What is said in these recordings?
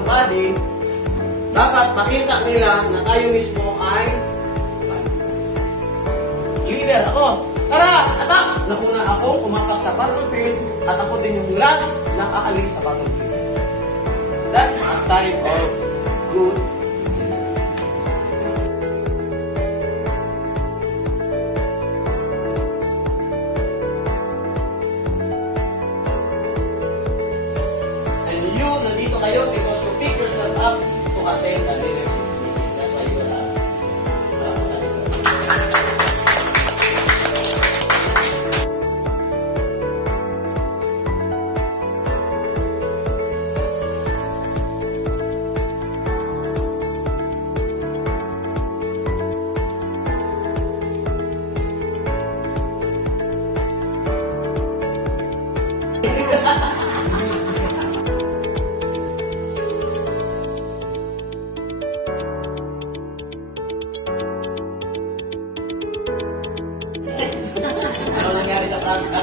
somebody, dapat makita nila na kayo mismo ay leader. Ako, tara, atak! Nakuna ako, umapak sa battlefield, at ako din yung last na aalis sa battlefield. That's a sign of good. And you, nandito kayo because you pick yourself up to attend the leadership meeting. That's why you are ano nangyari sa prangka?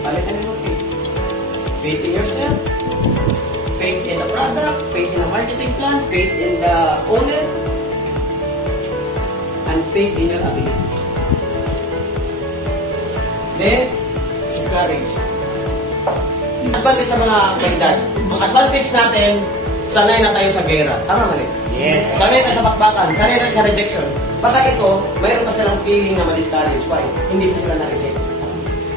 Palitan mo faith. Faith in yourself, faith in the product, faith in the marketing plan, faith in the owner, and faith in your ability. Then, courage. Advantage sa mga kandidat. Ang advantage natin, sanay na tayo sa gera. Tama mali? Yes. Sanay na sa bakbakan, sanay na sa rejection. Baka ito, mayroon pa silang feeling na ma-discourage. Why? Hindi pa sila na-reject.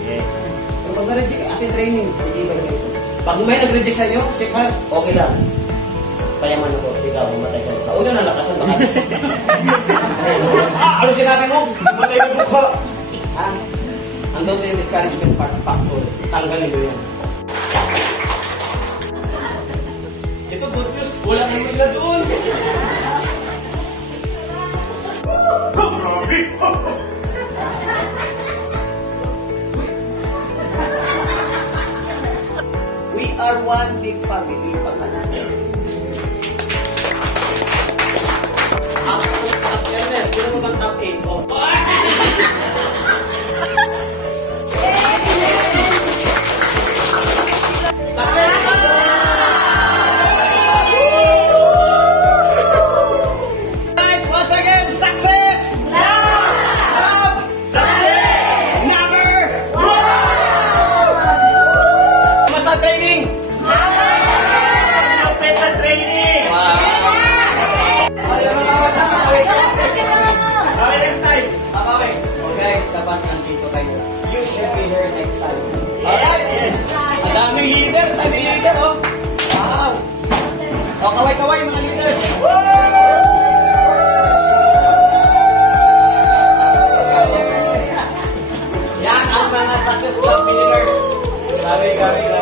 Yes. Pero pag na-reject, ating training, hindi ba ito? Pag may nag-reject sa inyo, sequence, okay lang. Payaman ako, ikaw, mamatay ka. Una na lakasan, baka. Ano sinabi mo? Matay ka mo ko. Ang doon yung discouragement factor. Tanggalin nyo yan. Ito good news. Wala naman sila doon. We are one big family. Pagkanatin. Top 10 na. Sino mo bang top 8? Oh. Dapat nandito kayo. You should be here next time. Alright? Yes. Ang daming leader. Tadi leader, oh. Wow. O, kaway-kaway mga leaders. Yan ang mga successful leaders. Gabi.